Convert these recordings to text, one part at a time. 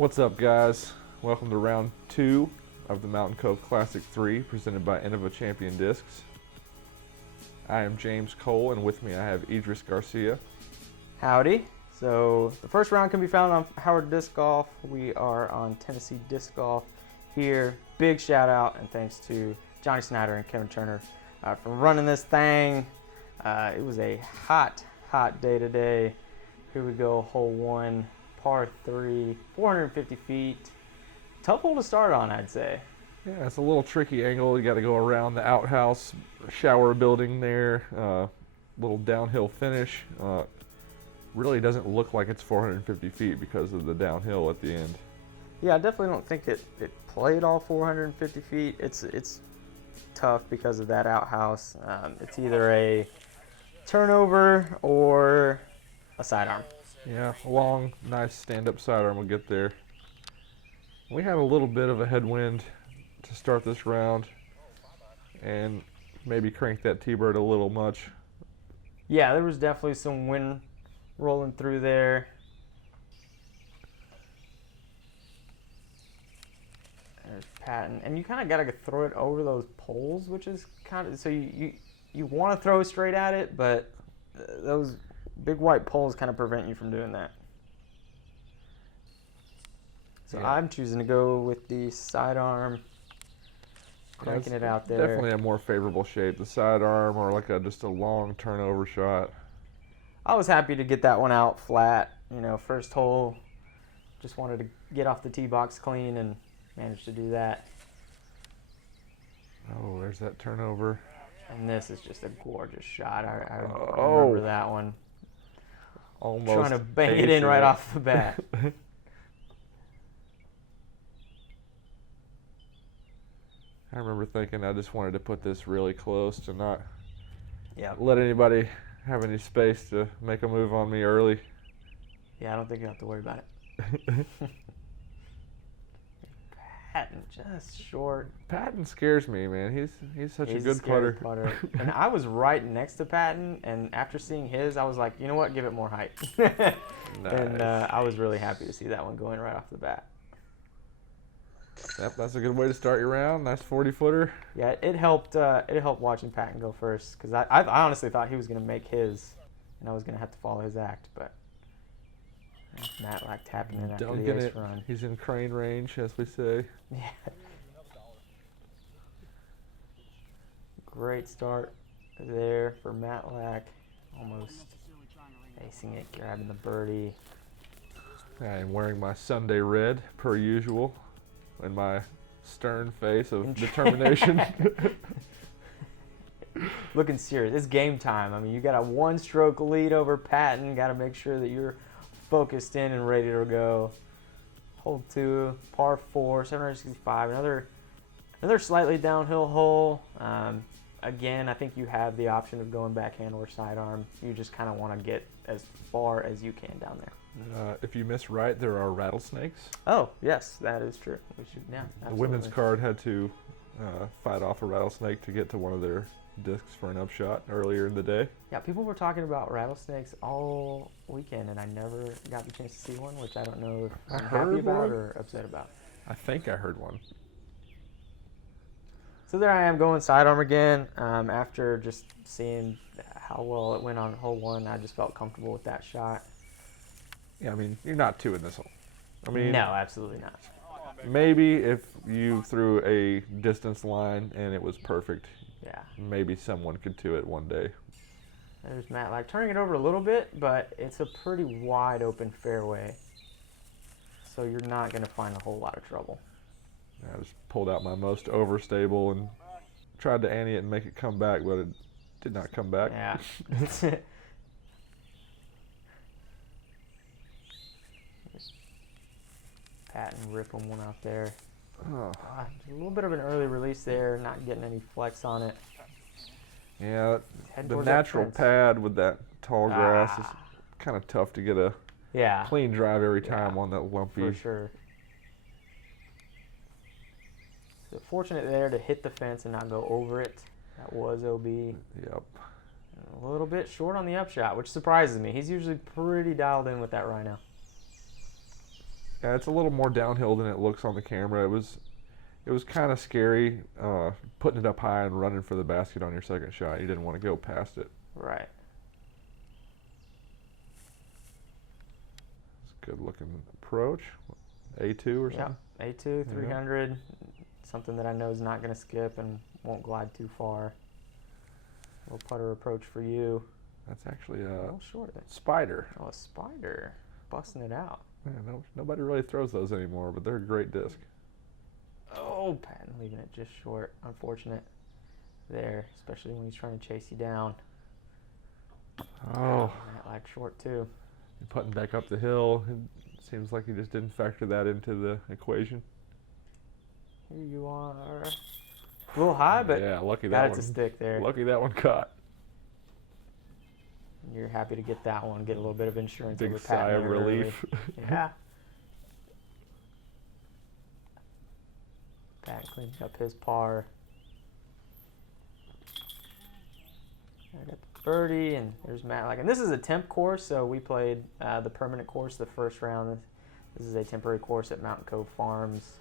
What's up, guys? Welcome to round 2 of the Mountain Cove Classic 3 presented by Innova Champion Discs. I am James Cole, and with me I have Idris Garcia. Howdy. So the first round can be found on Howard Disc Golf. We are on Tennessee Disc Golf here. Big shout out and thanks to Johnnie Snyder and Kevin Turner for running this thing. It was a hot day today. Here we go, hole 1, par 3, 450 feet. Tough hole to start on, I'd say. Yeah, it's a little tricky angle. You got to go around the outhouse, shower building there, little downhill finish. Really doesn't look like it's 450 feet because of the downhill at the end. Yeah, I definitely don't think it played all 450 feet. It's tough because of that outhouse. It's either a turnover or a sidearm. Yeah, a long, nice stand-up sidearm will get there. We had a little bit of a headwind to start this round and maybe crank that T-bird a little much. Yeah, there was definitely some wind rolling through there. There's Patton, and you kind of got to throw it over those poles, which is kind of, so you want to throw straight at it, but those big white poles kind of prevent you from doing that. So yeah. I'm choosing to go with the sidearm, cranking it out there. Definitely a more favorable shape, the sidearm or like just a long turnover shot. I was happy to get that one out flat. You know, first hole, just wanted to get off the tee box clean and managed to do that. Oh, there's that turnover. And this is just a gorgeous shot. I remember that one. Almost trying to bang it in right off the bat. I remember thinking I just wanted to put this really close to not Yep. let anybody have any space to make a move on me early. Yeah, I don't think you have to worry about it. Patton, just short. Patton scares me, man. He's such a good putter. And I was right next to Patton, and after seeing his, I was like, you know what, give it more height. Nice. And I was really happy to see that one going right off the bat. Yep, that's a good way to start your round. Nice 40-footer. Yeah, it helped. It helped watching Patton go first, because I honestly thought he was going to make his, and I was going to have to follow his act, but Matlack tapping in after the ace run. He's in crane range, as we say. Yeah. Great start there for Matlack. Almost acing it, grabbing the birdie. I am wearing my Sunday red, per usual, and my stern face of determination. Looking serious. It's game time. I mean, you got a one-stroke lead over Patton. Got to make sure that you're focused in and ready to go. Hole 2, par 4, 765. Another slightly downhill hole. Again, I think you have the option of going backhand or sidearm. You just kind of want to get as far as you can down there. If you miss right, there are rattlesnakes. Oh, yes, that is true. We should, yeah, the women's card had to fight off a rattlesnake to get to one of their discs for an upshot earlier in the day. Yeah, people were talking about rattlesnakes all weekend, and I never got the chance to see one, which I don't know if I'm happy about or upset about. I think I heard one. So there I am going sidearm again. After just seeing how well it went on hole 1, I just felt comfortable with that shot. Yeah, I mean, you're not 2 in this hole. I mean, no, absolutely not. Maybe if you threw a distance line and it was perfect, yeah, maybe someone could 2 it one day. There's Matlack turning it over a little bit, but it's a pretty wide open fairway, so you're not going to find a whole lot of trouble. I just pulled out my most overstable and tried to ante it and make it come back, but it did not come back. Yeah. Patton ripping one out there. Oh. A little bit of an early release there, not getting any flex on it. Yeah, the natural pad with that tall grass is kind of tough to get a clean drive every time on that lumpy. For sure. So fortunate there to hit the fence and not go over it. That was OB. Yep. A little bit short on the upshot, which surprises me. He's usually pretty dialed in with that right now. Yeah, it's a little more downhill than it looks on the camera. It was kind of scary putting it up high and running for the basket on your second shot. You didn't want to go past it. Right. It's a good looking approach. A2 or something? Yep. A2, 300. Something that I know is not going to skip and won't glide too far. A little putter approach for you. That's actually a little short. Spider. Oh, a Spider. Busting it out. Yeah, nobody really throws those anymore, but they're a great disc. Oh, Patton leaving it just short. Unfortunate there, especially when he's trying to chase you down. Oh. Matlack short too. You're putting back up the hill. It seems like you just didn't factor that into the equation. Here you are. A little high, but yeah, lucky got that it one. to stick there. Lucky that one caught. You're happy to get that one, get a little bit of insurance. Big over sigh Patton of there relief. early. Yeah. Patton cleaning up his par. I got the birdie, and there's Matlack. And this is a temp course, so we played the permanent course the first round. This is a temporary course at Mountain Cove Farms.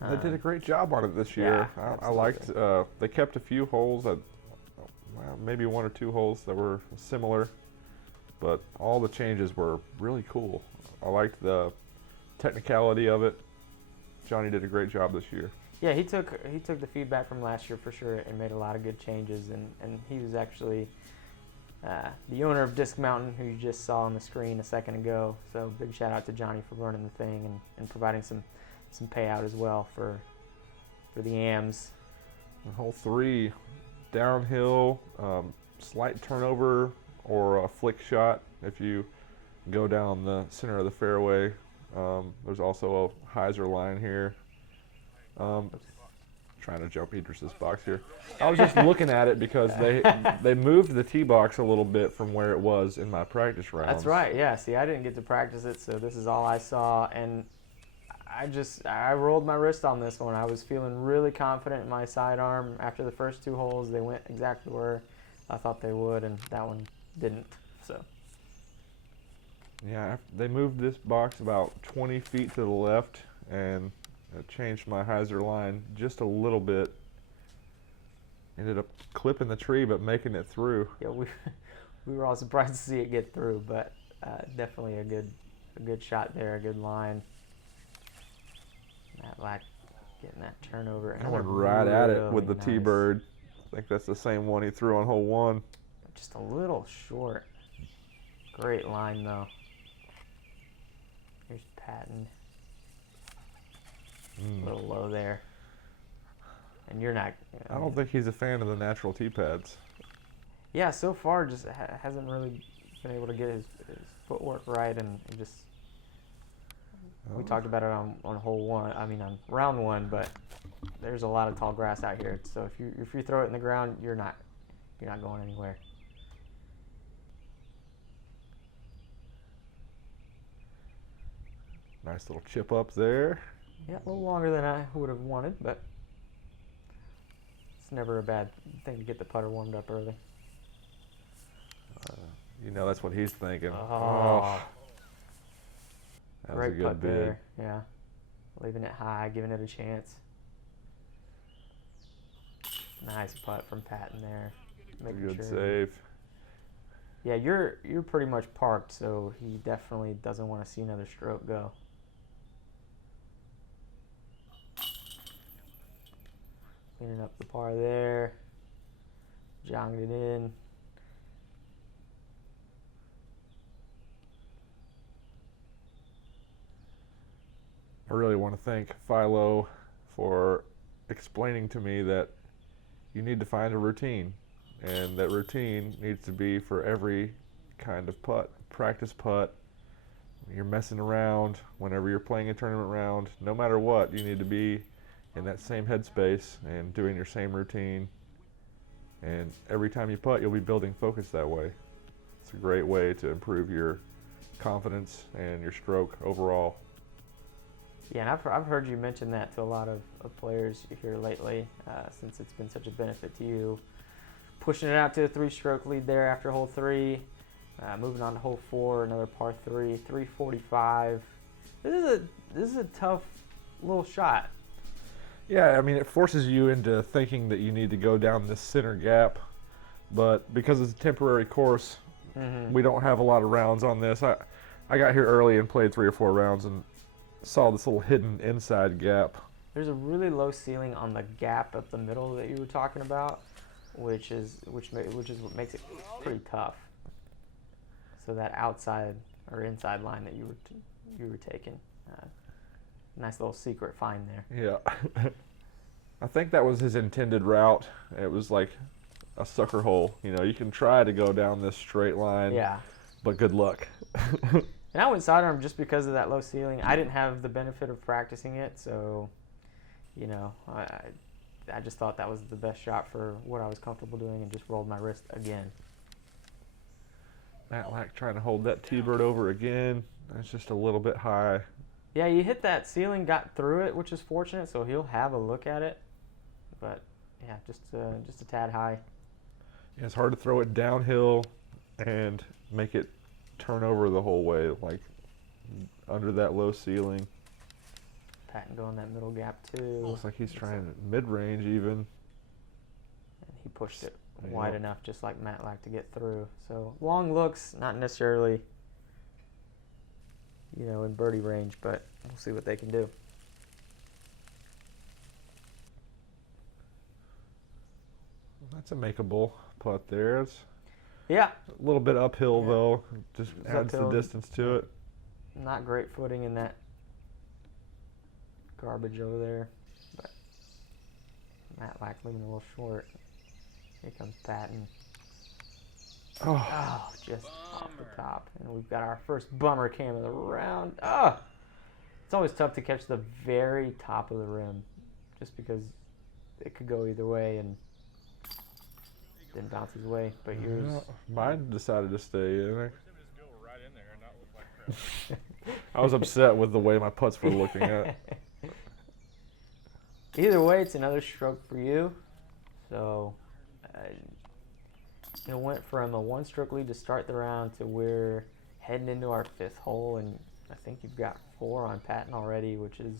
They did a great job on it this year. Yeah, I liked. They kept a few holes that, well, maybe one or two holes that were similar, but all the changes were really cool. I liked the technicality of it. Johnnie did a great job this year. Yeah, he took the feedback from last year for sure and made a lot of good changes. And he was actually the owner of Disc Mountain, who you just saw on the screen a second ago. So big shout out to Johnnie for running the thing and providing some payout as well for the AMs. And hole 3, downhill, slight turnover or a flick shot if you go down the center of the fairway. There's also a hyzer line here. Trying to jump Idris's box here. I was just looking at it because they moved the tee box a little bit from where it was in my practice rounds. That's right. Yeah. See, I didn't get to practice it, so this is all I saw, and I rolled my wrist on this one. I was feeling really confident in my sidearm after the first 2 holes. They went exactly where I thought they would, and that one didn't. So. Yeah, they moved this box about 20 feet to the left, and it changed my hyzer line just a little bit. Ended up clipping the tree, but making it through. Yeah, we were all surprised to see it get through, but definitely a good shot there, a good line. Matlack getting that turnover. I went right at it with the nice T-bird. I think that's the same one he threw on hole 1. Just a little short. Great line though. Here's Patton. A little low there. And you're not. I don't think he's a fan of the natural tee pads. Yeah, so far just hasn't really been able to get his footwork right, and just. We talked about it on hole 1. I mean on round 1, but there's a lot of tall grass out here. So if you throw it in the ground, you're not going anywhere. Nice little chip up there. Yeah, a little longer than I would have wanted, but it's never a bad thing to get the putter warmed up early. You know that's what he's thinking. Oh. That was Great a good putt bid. there. Yeah, leaving it high, giving it a chance. Nice putt from Patton there. Making Good sure. save. Yeah, you're pretty much parked, so he definitely doesn't want to see another stroke go. Cleaning up the par there. Jogging it in. I really want to thank Philo for explaining to me that you need to find a routine, and that routine needs to be for every kind of putt. Practice putt, you're messing around, whenever you're playing a tournament round, no matter what, you need to be in that same headspace and doing your same routine. And every time you putt, you'll be building focus that way. It's a great way to improve your confidence and your stroke overall. Yeah, and I've heard you mention that to a lot of players here lately, since it's been such a benefit to you. Pushing it out to a 3-stroke lead there after hole 3. Moving on to hole 4, another par 3, 345. This is this is a tough little shot. Yeah, I mean, it forces you into thinking that you need to go down this center gap, but because it's a temporary course, we don't have a lot of rounds on this. I got here early and played 3 or 4 rounds and saw this little hidden inside gap. There's a really low ceiling on the gap up the middle that you were talking about, which is what makes it pretty tough. So that outside or inside line that you were taking, nice little secret find there. Yeah, I think that was his intended route. It was like a sucker hole. You know, you can try to go down this straight line. Yeah. But good luck. And I went sidearm just because of that low ceiling. I didn't have the benefit of practicing it, so, you know, I just thought that was the best shot for what I was comfortable doing and just rolled my wrist again. Matlack trying to hold that T-bird over again. That's just a little bit high. Yeah, you hit that ceiling, got through it, which is fortunate, so he'll have a look at it. But, yeah, just a tad high. Yeah, it's hard to throw it downhill and make it turn over the whole way, like under that low ceiling. Patton going that middle gap too. Looks like he's trying mid-range even. And he pushed it wide enough, just like Matlack, to get through. So long looks, not necessarily, you know, in birdie range, but we'll see what they can do. That's a makeable putt there. It's Yeah. a little bit uphill though. Just It's adds uphill. the distance to it. Not great footing in that garbage over there, but Matlack leaving a little short. Here comes Patton. Oh, just off the top. And we've got our first bummer cam of the round. Oh! It's always tough to catch the very top of the rim, just because it could go either way and didn't bounce his way. But yours... Mine decided to stay in. I was upset with the way my putts were looking at. Either way, it's another stroke for you. So it went from a 1-stroke lead to start the round to we're heading into our 5th hole, and I think you've got 4 on Patton already, which is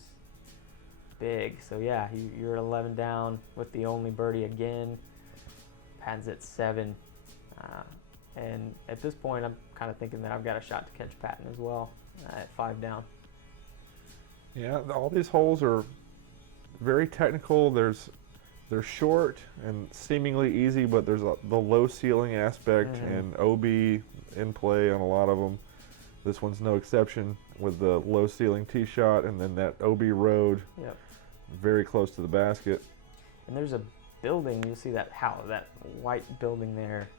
big. So yeah, you're 11 down with the only birdie again. Patton's at 7. And at this point, I'm kind of thinking that I've got a shot to catch Patton as well at 5 down. Yeah, all these holes are very technical. They're short and seemingly easy, but there's the low ceiling aspect and OB in play on a lot of them. This one's no exception with the low ceiling tee shot and then that OB road very close to the basket. And there's a building, you'll see that white building there.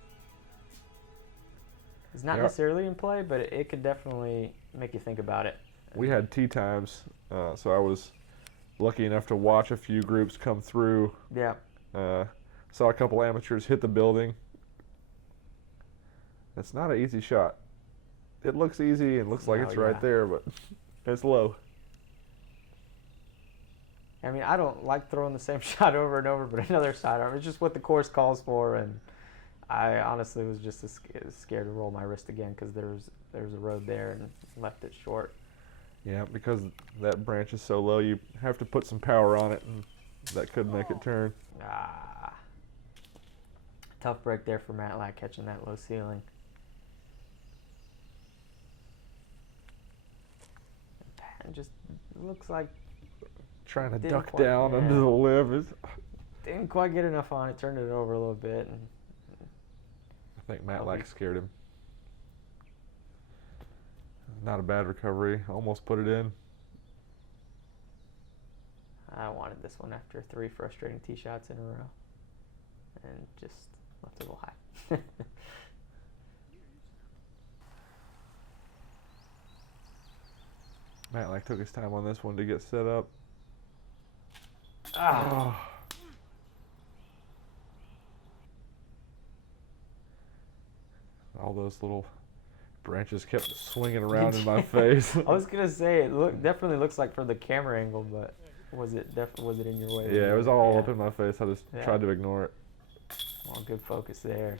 It's not necessarily in play, but it could definitely make you think about it. We had tee times, so I was lucky enough to watch a few groups come through. Yeah. Saw a couple amateurs hit the building. It's not an easy shot. It looks easy and looks like it's right there, but it's low. I mean, I don't like throwing the same shot over and over, but another sidearm. It's just what the course calls for, and I honestly was just scared to roll my wrist again because there's a road there and left it short. Yeah, because that branch is so low, you have to put some power on it, and that could make it turn. Tough break there for Matlack catching that low ceiling. Patton just looks like trying to duck down under the lip. Didn't quite get enough on it, turned it over a little bit. And I think Matlack scared him. Not a bad recovery. Almost put it in. I wanted this one after 3 frustrating tee shots in a row. And just left it a little high. Matlack took his time on this one to get set up. All those little branches kept swinging around in my face. I was gonna say it definitely looks like from the camera angle, but was it in your way? Yeah, it was all up in my face. I just tried to ignore it. Well, good focus there.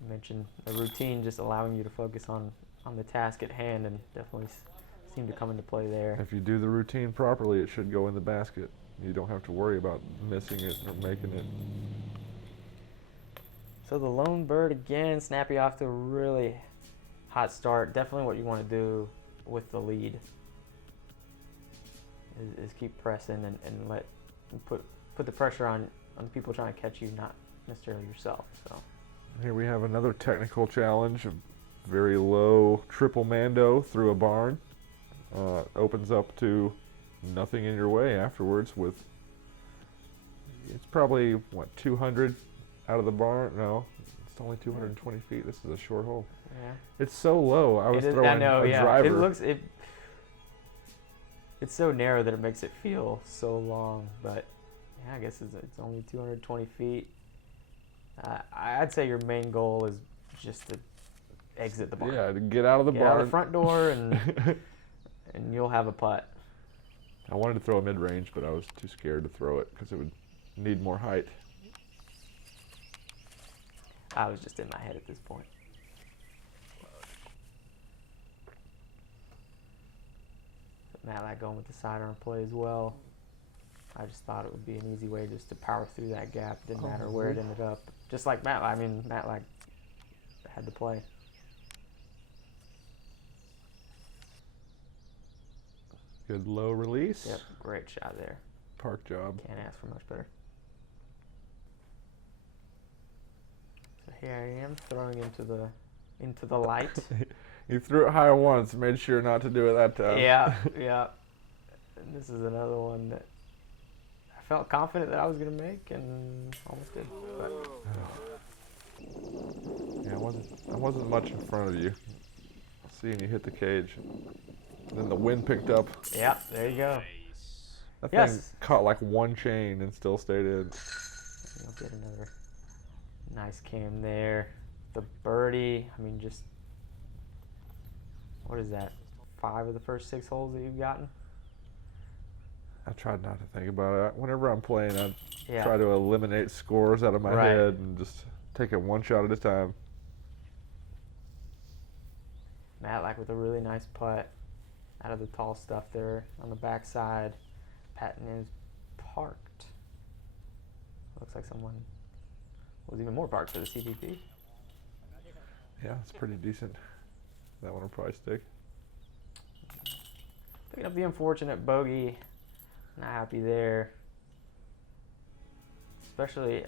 You mentioned a routine just allowing you to focus on on the task at hand, and definitely seemed to come into play there. If you do the routine properly, it should go in the basket. You don't have to worry about missing it or making it. So the lone bird again, Snappy off to a really hot start. Definitely what you want to do with the lead is keep pressing and put the pressure on the people trying to catch you, not necessarily yourself. So here we have another technical challenge, a very low triple Mando through a barn. Opens up to nothing in your way afterwards with, it's probably, what, 200 out of the barn? No, it's only 220 feet. This is a short hole. yeah, It's so low. I was throwing a driver. It's so narrow that it makes it feel so long, but yeah, I guess it's only 220 feet. I'd say your main goal is just to exit the barn. Yeah, to get out of the barn. Get out of the front door and and you'll have a putt. I wanted to throw a mid-range, but I was too scared to throw it because it would need more height. I was just in my head at this point. Matlack going with the sidearm play as well. I just thought it would be an easy way just to power through that gap. Didn't matter where it ended up. Just like Matlack had the play. Good low release. Yep, great shot there. Park job. Can't ask for much better. So here I am throwing into the light. You threw it high once, made sure not to do it that time. Yeah. And this is another one that I felt confident that I was going to make and almost did. But yeah, I wasn't much in front of you. Seeing you hit the cage. And then the wind picked up. Yeah, there you go. That thing caught like one chain and still stayed in. You'll get another nice cam there. The birdie, I mean, just, what is that? 5 of the first 6 holes that you've gotten? I tried not to think about it. Whenever I'm playing, I Yeah. try to eliminate scores out of my Right. head and just take it one shot at a time. Matlack with a really nice putt out of the tall stuff there on the backside. Patton is parked. Looks like someone was even more parked for the CPP. Yeah, it's pretty decent. That one will probably stick. Picking up the unfortunate bogey. Not happy there. Especially,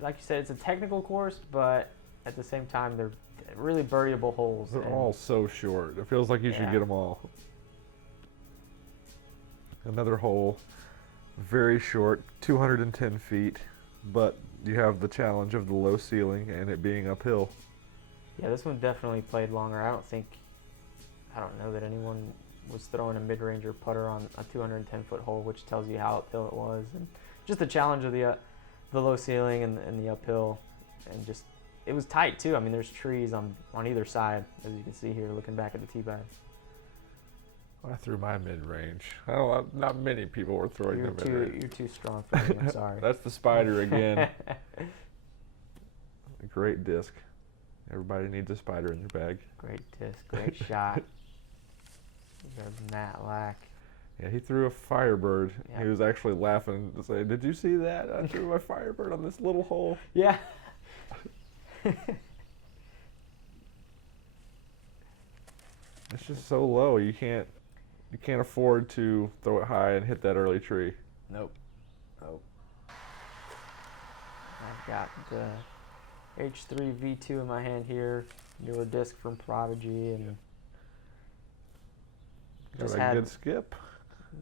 like you said, it's a technical course, but at the same time, they're really birdieable holes. They're all so short. It feels like you should Yeah. get them all. Another hole, very short, 210 feet, but you have the challenge of the low ceiling and it being uphill. Yeah, this one definitely played longer. I don't know that anyone was throwing a mid-range or putter on a 210-foot hole, which tells you how uphill it was. And just the challenge of the low ceiling and the uphill. And just, it was tight too. I mean, there's trees on either side, as you can see here, looking back at the tee bags. I threw my mid-range. Not many people were throwing You're their mid-range. too strong for me, I'm sorry. That's the spider again. A great disc. Everybody needs a spider in their bag. Great disc, great shot. There's Matlack. Yeah, he threw a Firebird. Yeah. He was actually laughing to say, "Did you see that? I threw my Firebird on this little hole." Yeah. It's just so low. You can't afford to throw it high and hit that early tree. Nope. I've got the H3 V2 in my hand here, newer disc from Prodigy, and Got just a had good skip.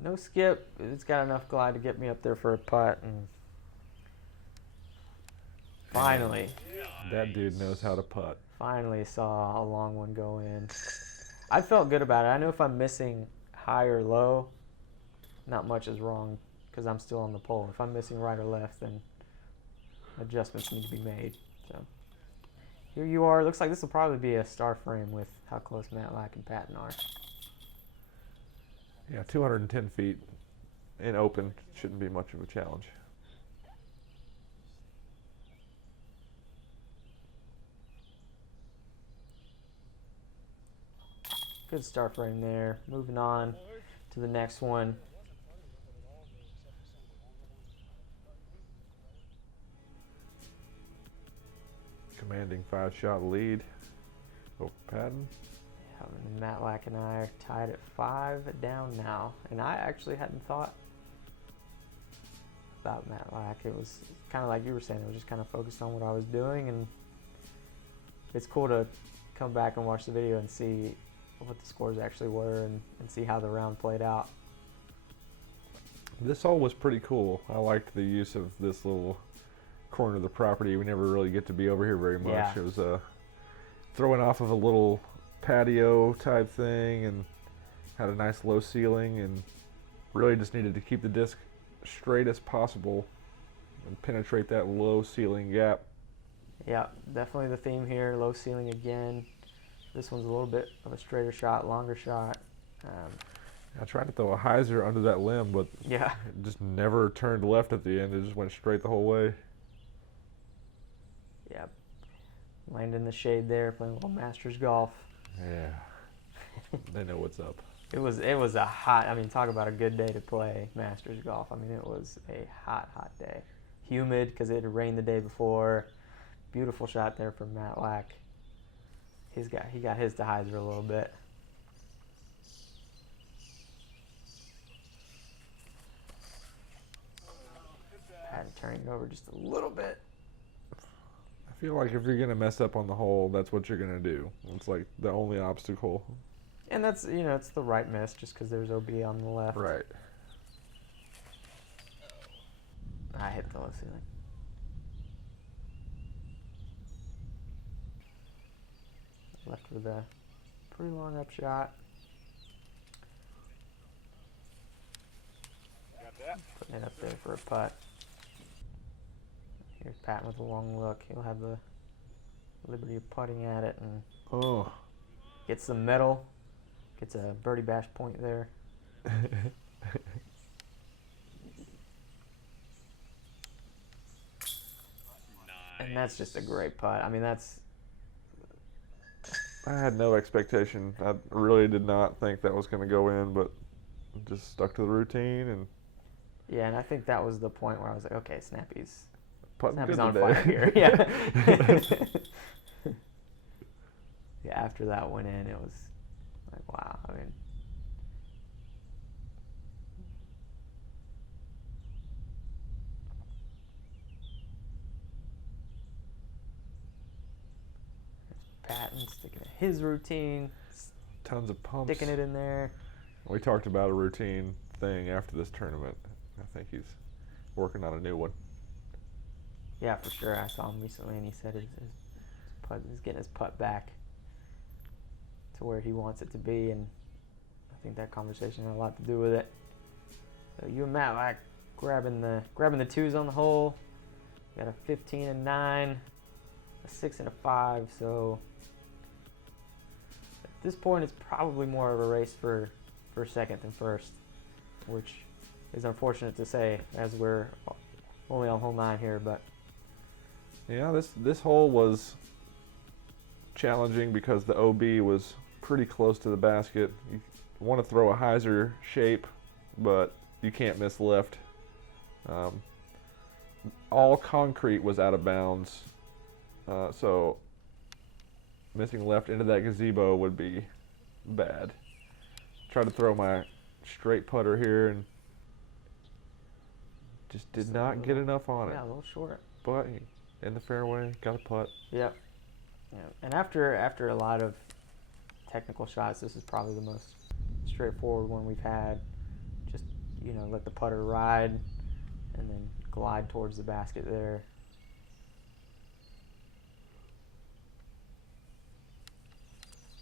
no skip. It's got enough glide to get me up there for a putt, and finally That dude knows how to putt. saw a long one go in. I felt good about it. I know if I'm missing high or low, not much is wrong because I'm still on the pole. If I'm missing right or left, then adjustments need to be made. So here you are. Looks like this will probably be a star frame with how close Matlack and Patton are. Yeah, 210 feet in open shouldn't be much of a challenge. Good start frame there. Moving on to the next one. Commanding 5-shot lead over Patton. And Matlack and I are tied at 5 down now. And I actually hadn't thought about Matlack. It was kind of like you were saying, I was just kind of focused on what I was doing, and it's cool to come back and watch the video and see what the scores actually were and see how the round played out. This hole was pretty cool. I liked the use of this little corner of the property. We never really get to be over here very much. Yeah. It was throwing off of a little patio type thing and had a nice low ceiling, and really just needed to keep the disc straight as possible and penetrate that low ceiling gap. Yeah, definitely the theme here. Low ceiling again. This one's a little bit of a straighter shot, longer shot. I tried to throw a hyzer under that limb, but Yeah. it just never turned left at the end. It just went straight the whole way. Yeah. Landed in the shade there, playing a little Masters golf. Yeah. They know what's up. It was a hot, I mean, talk about a good day to play Masters golf. I mean, it was a hot, hot day. Humid because it had rained the day before. Beautiful shot there from Matlack. He got his to hyzer a little bit. Patton turning it over just a little bit. I feel like if you're going to mess up on the hole, that's what you're going to do. It's like the only obstacle. And that's, you know, it's the right miss just because there's OB on the left. Right. I hit the low ceiling. Left with a pretty long up shot. Putting it up there for a putt. Here's Patton with a long look. He'll have the liberty of putting at it and gets the medal. Gets a birdie bash point there. And that's just a great putt. I mean, that's... I had no expectation. I really did not think that was going to go in, but just stuck to the routine. And yeah, and I think that was the point where I was like, okay, Snappy's putting good on today. fire here. Yeah. Yeah, after that went in, it was like, wow. I mean, Patton sticking to his routine, Tons of pumps. sticking it in there. We talked about a routine thing after this tournament. I think he's working on a new one. Yeah, for sure. I saw him recently, and he said his putt, he's getting his putt back to where he wants it to be, and I think that conversation had a lot to do with it. So you and Matt like grabbing the twos on the hole. Got a 15 and 9, a 6 and a 5. So at this point, it's probably more of a race for second than first, which is unfortunate to say as we're only on hole 9 here, but. Yeah, this hole was challenging because the OB was pretty close to the basket. You want to throw a hyzer shape, but you can't miss left. All concrete was out of bounds, so missing left into that gazebo would be bad. Tried to throw my straight putter here and just did not get enough on it. Yeah, a little short. But in the fairway, got a putt. Yep. Yeah. And after a lot of technical shots, this is probably the most straightforward one we've had. Just, you know, let the putter ride and then glide towards the basket there.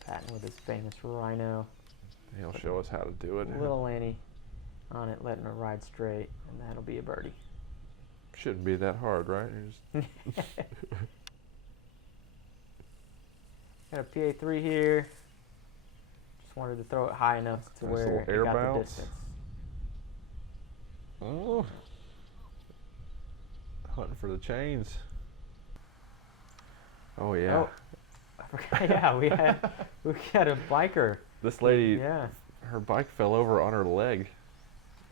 Patton with his famous rhino. He'll show us how to do it. Little Lanny on it, letting it ride straight, and that'll be a birdie. Shouldn't be that hard, right? Got a PA3 here. Just wanted to throw it high enough to Nice where little it air got the bounce. distance. Oh, hunting for the chains. Oh yeah. Oh, I forgot. Yeah, we had a biker This lady, Yeah. her bike fell over on her leg.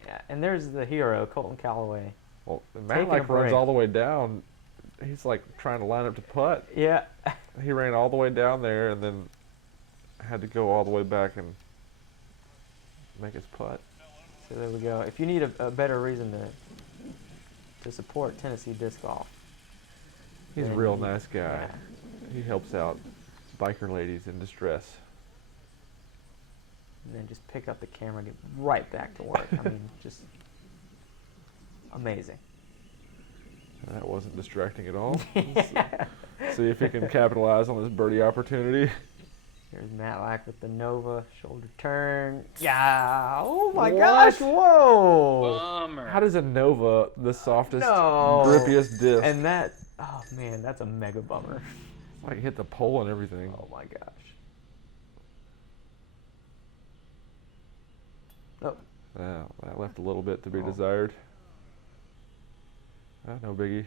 Yeah. And there's the hero, Coltin Calloway. Well, Taking Matlack a runs break. all the way down. He's like trying to line up to putt. Yeah. He ran all the way down there and then had to go all the way back and make his putt. So there we go. If you need a better reason to support Tennessee disc golf, He's a then real nice guy. yeah. He helps out biker ladies in distress. And then just pick up the camera and get right back to work. I mean, just amazing. That wasn't distracting at all. See if he can capitalize on this birdie opportunity. Here's Matlack with the Nova shoulder turn. Yeah. Oh my What? gosh. Whoa. Bummer. How does a Nova, the softest, No. grippiest disc, And that, oh man, that's a mega bummer. like hit the pole and everything? Oh my gosh. Oh, Yeah, that left a little bit to be Oh. desired. No biggie.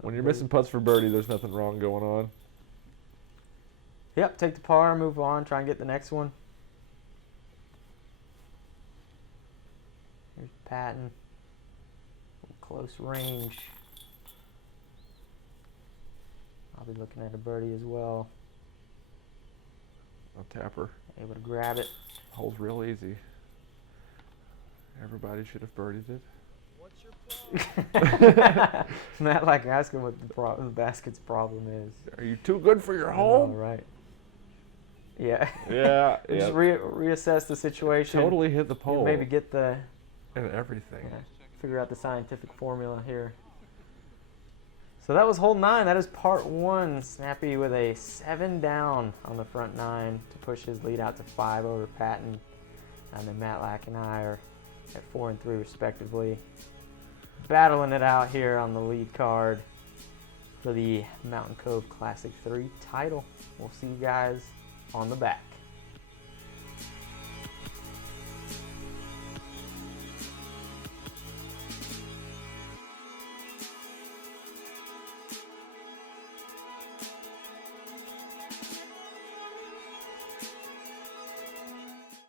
When you're biggie. missing putts for birdie, there's nothing wrong going on. yep, take the par, move on, try and get the next one. Here's Patton. Close range. I'll be looking at a birdie as well. A tapper. Able to grab it. Hole's real easy. Everybody should have birdied it. Matlack asking what the basket's problem is. Are you too good for your All hole? right. Yeah. Yeah, Just yeah. reassess the situation. Totally hit the pole Maybe get the and everything. figure out the scientific formula here. So that was hole 9. That is part 1. Snappy with a 7 down on the front 9 to push his lead out to 5 over Patton. And then Matlack and I are at 4 and 3 respectively. Battling it out here on the lead card for the Mountain Cove Classic 3 title. We'll see you guys on the back.